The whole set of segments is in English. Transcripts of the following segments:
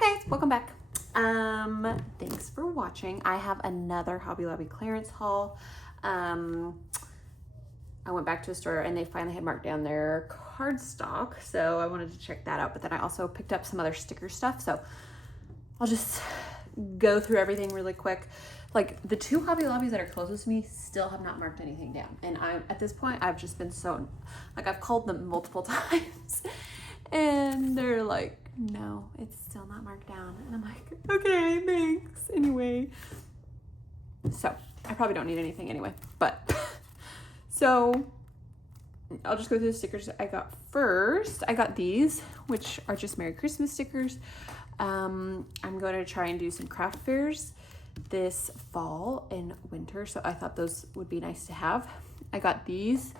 Hi guys, welcome back. Thanks for watching. I have another Hobby Lobby clearance haul. I went back to a store and they finally had marked down their cardstock, so I wanted to check that out. But then I also picked up some other sticker stuff, so I'll just go through everything really quick. Like the two Hobby Lobbies that are closest to me still have not marked anything down, and at this point I've just been so I've called them multiple times, and they're like, no, it's still not marked down, and I'm like, okay, thanks. Anyway, so I probably don't need anything anyway, but so I'll just go through the stickers I got first. I got these, which are just Merry Christmas stickers. I'm going to try and do some craft fairs this fall and winter, so I thought those would be nice to have. I got these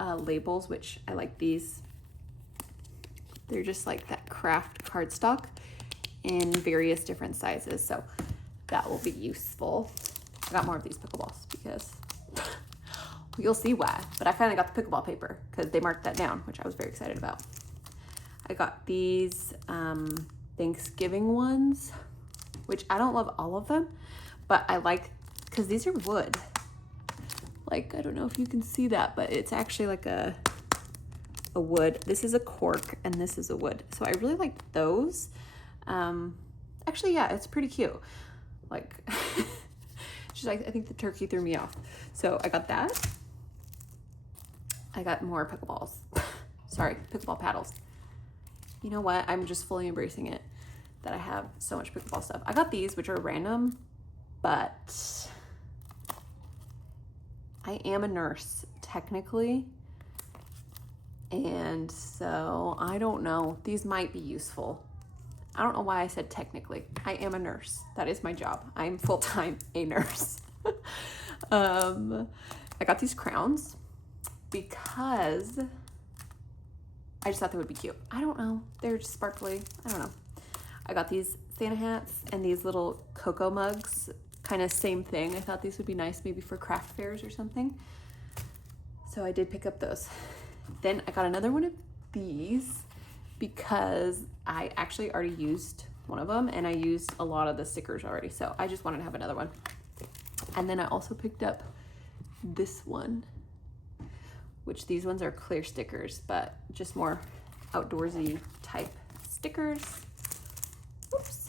labels, which I like these. They're just like that craft cardstock in various different sizes, so that will be useful. I got more of these pickleballs because you'll see why, but I finally got the pickleball paper because they marked that down, which I was very excited about. I got these Thanksgiving ones, which I don't love all of them, but I like because these are wood. Like, I don't know if you can see that, but it's actually like a wood. This is a cork and this is a wood, so I really like those. Actually, yeah, it's pretty cute. Like just I think the turkey threw me off, so I got that. I got more pickleballs. Sorry, pickleball paddles. You know what, I'm just fully embracing it that I have so much pickleball stuff. I got these, which are random, but I am a nurse technically, and so I don't know, these might be useful. I don't know why I said technically. I am a nurse. That is my job. I'm full-time a nurse. I got these crowns because I just thought they would be cute. I don't know. They're just sparkly. I don't know. I got these Santa hats and these little cocoa mugs. Kind of same thing. I thought these would be nice maybe for craft fairs or something. So I did pick up those. Then I got another one of these because I actually already used one of them and I used a lot of the stickers already. So I just wanted to have another one. And then I also picked up this one, which these ones are clear stickers, but just more outdoorsy type stickers. Oops.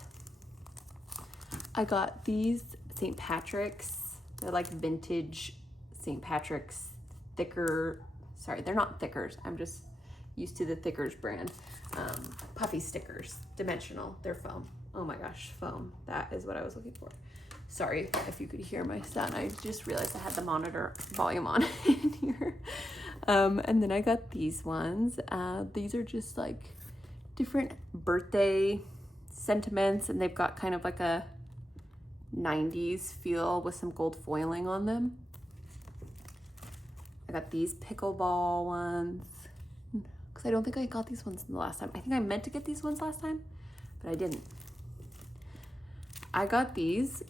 I got these St. Patrick's. They're like vintage St. Patrick's thicker. Sorry, they're not thickers. I'm just used to the Thickers brand. Puffy stickers, dimensional. They're foam. Oh my gosh, foam. That is what I was looking for. Sorry if you could hear my son. I just realized I had the monitor volume on in here. And then I got these ones. These are just like different birthday sentiments, and they've got kind of like a 90s feel with some gold foiling on them. I got these pickleball ones because I don't think I got these ones the last time. I think I meant to get these ones last time, but I didn't. I got these,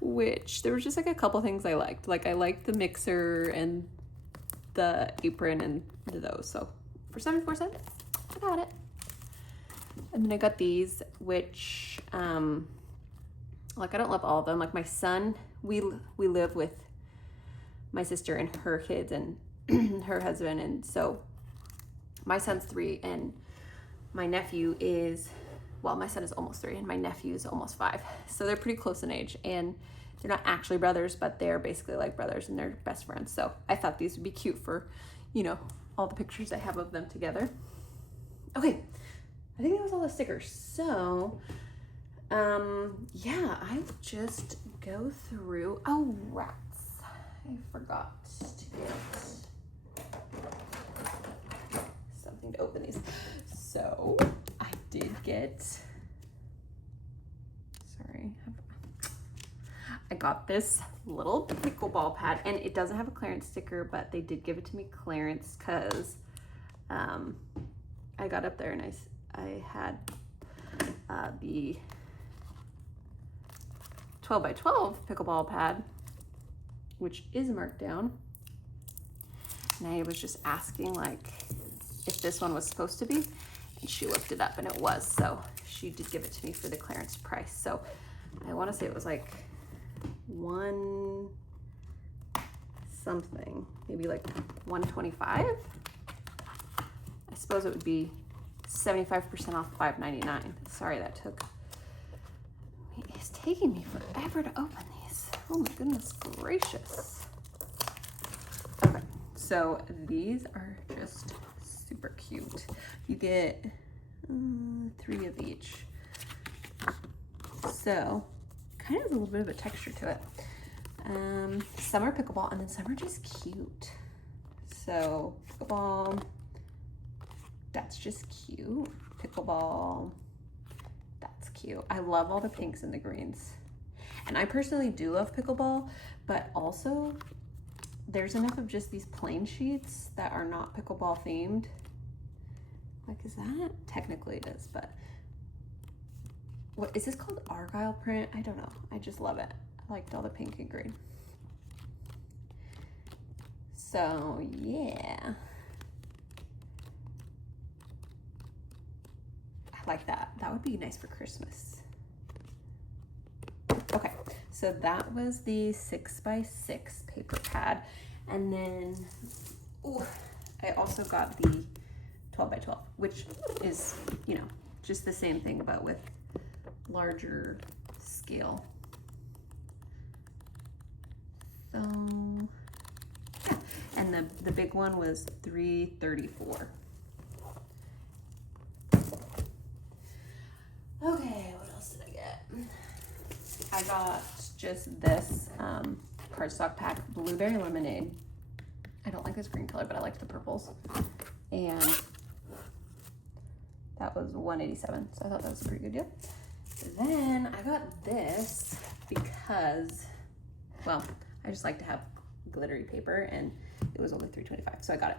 which there was just like a couple things I liked. Like I liked the mixer and the apron and those. So for 74 cents, I got it. And then I got these, which, like I don't love all of them. Like my son, we live with my sister and her kids and her husband. And so my son's 3 and my nephew is, well, my son is almost 3 and my nephew is almost 5. So they're pretty close in age, and they're not actually brothers, but they're basically like brothers and they're best friends. So I thought these would be cute for, you know, all the pictures I have of them together. Okay, I think that was all the stickers. So, yeah, I'll just go through. Oh, rats. I forgot to get something to open these. So I did get, sorry, I got this little pickleball pad, and it doesn't have a clearance sticker, but they did give it to me clearance because I got up there and I had the 12 by 12 pickleball pad, which is marked down. And I was just asking like if this one was supposed to be, and she looked it up and it was. So she did give it to me for the clearance price. So I want to say it was like one something, maybe like 125. I suppose it would be 75% off $5.99. Sorry that took, it's taking me forever to open these. Oh my goodness gracious. Okay, so these are just super cute. You get 3 of each. So kind of has a little bit of a texture to it. Some are pickleball and then some are just cute. So pickleball, that's just cute. Pickleball, that's cute. I love all the pinks and the greens. And I personally do love pickleball, but also there's enough of just these plain sheets that are not pickleball themed. Like, is that? Technically it is, but what is this called? Argyle print? I don't know. I just love it. I liked all the pink and green. So yeah. I like that. That would be nice for Christmas. Okay, so that was the 6x6 paper pad. And then, I also got the 12x12, which is, you know, just the same thing, but with larger scale. So, yeah. And the big one was $3.34. Okay, what else did I get? I got just this cardstock pack, Blueberry Lemonade. I don't like this green color, but I like the purples. And that was $1.87, so I thought that was a pretty good deal. Then I got this because, well, I just like to have glittery paper, and it was only $3.25, so I got it.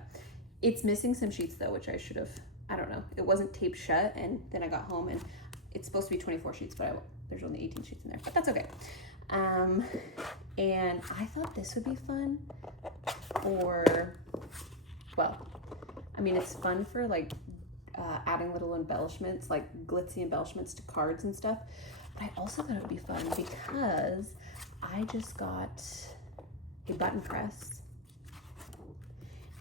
It's missing some sheets though, which I should have, I don't know. It wasn't taped shut, and then I got home, and it's supposed to be 24 sheets, but there's only 18 sheets in there, but that's okay. And I thought this would be fun for, well, I mean, it's fun for like adding little embellishments, like glitzy embellishments to cards and stuff. But I also thought it would be fun because I just got a button press.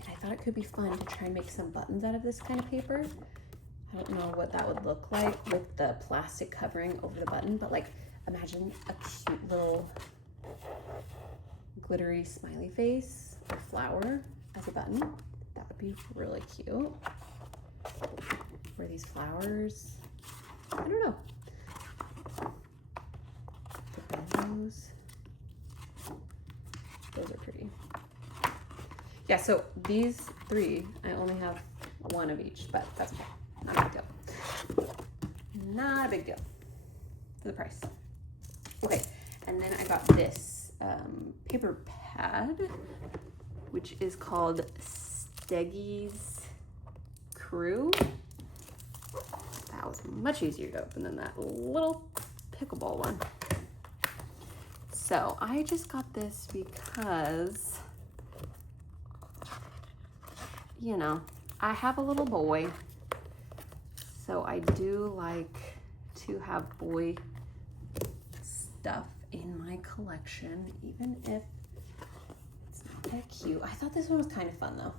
And I thought it could be fun to try and make some buttons out of this kind of paper. I don't know what that would look like with the plastic covering over the button, but like imagine a cute little glittery smiley face or flower as a button. That would be really cute. Or these flowers, I don't know. Those are pretty. Yeah, so these 3, I only have 1 of each, but that's okay. Not a big deal. Not a big deal for the price. Okay, and then I got this paper pad, which is called Steggy's Crew. That was much easier to open than that little pickleball one. So I just got this because, you know, I have a little boy, so I do like to have boy stuff in my collection, even if it's not that cute. I thought this one was kind of fun though.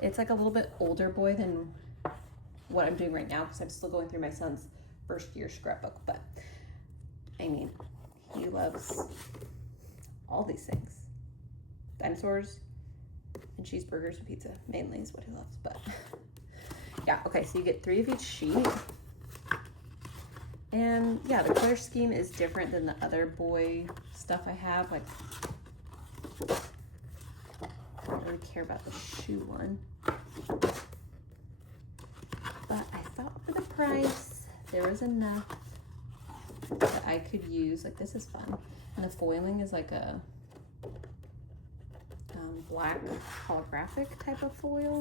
It's like a little bit older boy than what I'm doing right now because I'm still going through my son's first year scrapbook, but I mean, he loves all these things. Dinosaurs and cheeseburgers and pizza mainly is what he loves, but yeah, okay, so you get 3 of each sheet. And yeah, the color scheme is different than the other boy stuff I have. Like, I don't really care about the shoe one. But I thought for the price, there was enough that I could use. Like, this is fun. And the foiling is like a black holographic type of foil.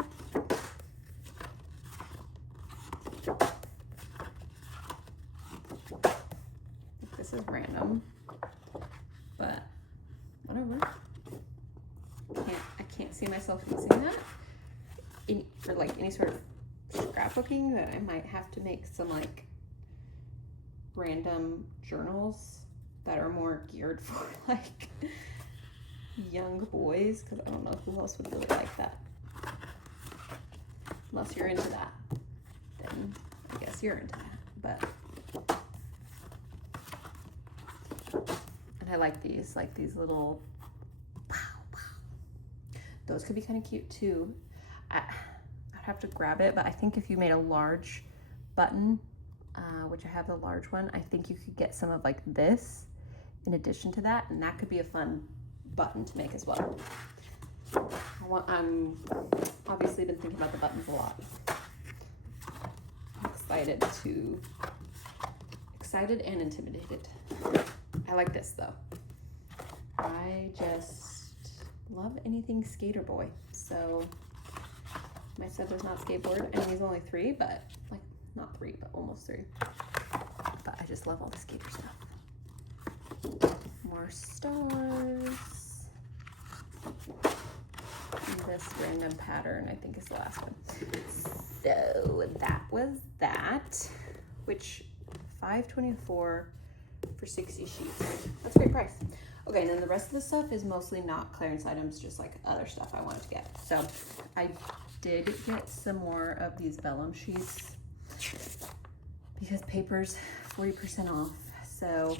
This is random, but whatever. I can't see myself using that for like any sort of scrapbooking that I might have to make some like random journals that are more geared for like young boys, because I don't know who else would really like that. Unless you're into that, then I guess you're into that. But and I like these little those could be kind of cute too. I'd have to grab it, but I think if you made a large button, which I have the large one, I think you could get some of like this in addition to that, and that could be a fun button to make as well. I'm obviously been thinking about the buttons a lot. I'm excited and intimidated. I like this though. I just love anything skater boy. So my son does not skateboard, and he's only 3, but like not 3, but almost 3. But I just love all the skater stuff. More stars. And this random pattern, I think, is the last one. So that was that, which $5.24 for 60 sheets. That's a great price. Okay, and then the rest of the stuff is mostly not clearance items, just like other stuff I wanted to get. So I did get some more of these vellum sheets because paper's 40% off. So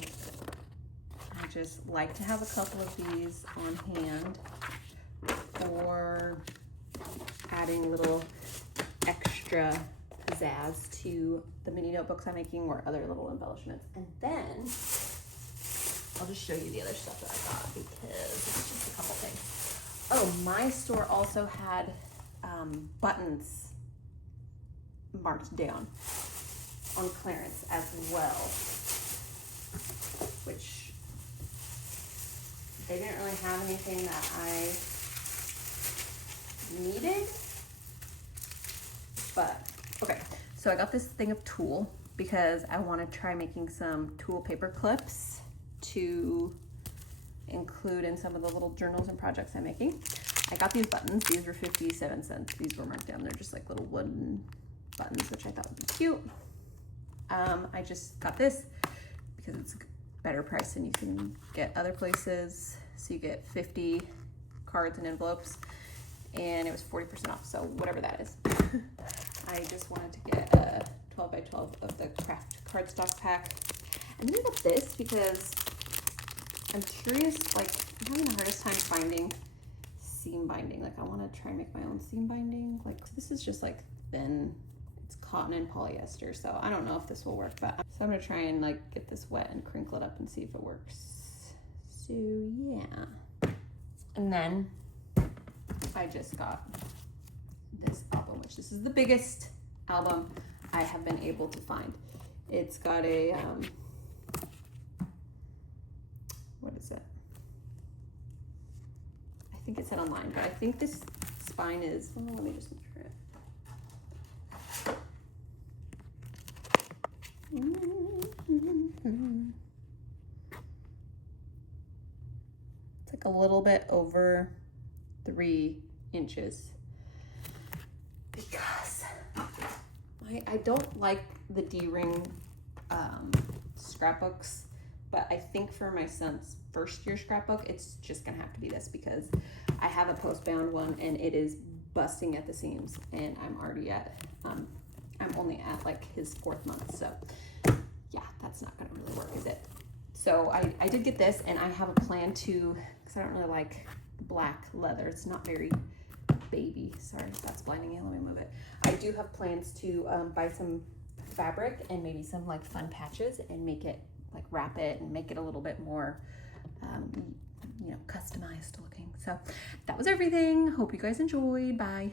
I just like to have a couple of these on hand for adding a little extra pizzazz to the mini notebooks I'm making or other little embellishments. And then I'll just show you the other stuff that I got because it's just a couple things. Oh, my store also had buttons marked down on clearance as well, which they didn't really have anything that I needed, but okay. So I got this thing of tulle because I want to try making some tulle paper clips to include in some of the little journals and projects I'm making. I got these buttons. These were 57 cents. These were marked down. They're just like little wooden buttons, which I thought would be cute. I just got this because it's a better price than you can get other places. So you get 50 cards and envelopes, and it was 40% off, so whatever that is. I just wanted to get a 12 by 12 of the craft cardstock pack. And then I got this because I'm curious, like, I'm having the hardest time finding seam binding. Like, I want to try and make my own seam binding. Like, this is just like thin, it's cotton and polyester, so I don't know if this will work, but so I'm gonna try and like get this wet and crinkle it up and see if it works. So yeah. And then I just got this album, which this is the biggest album I have been able to find. It's got a, what is it? I think it said online, but I think this spine is, oh, let me just make sure. It's like a little bit over 3 inches because I don't like the D-ring scrapbooks, but I think for my son's first year scrapbook, it's just gonna have to be this because I have a post-bound one and it is busting at the seams, and I'm already at, I'm only at like his 4th month, so yeah, that's not gonna really work, is it? So I did get this, and I have a plan to, because I don't really like black leather, it's not very baby. Sorry if that's blinding you, let me move it. I do have plans to buy some fabric and maybe some like fun patches and make it, like wrap it and make it a little bit more, you know, customized looking. So that was everything. Hope you guys enjoyed. Bye.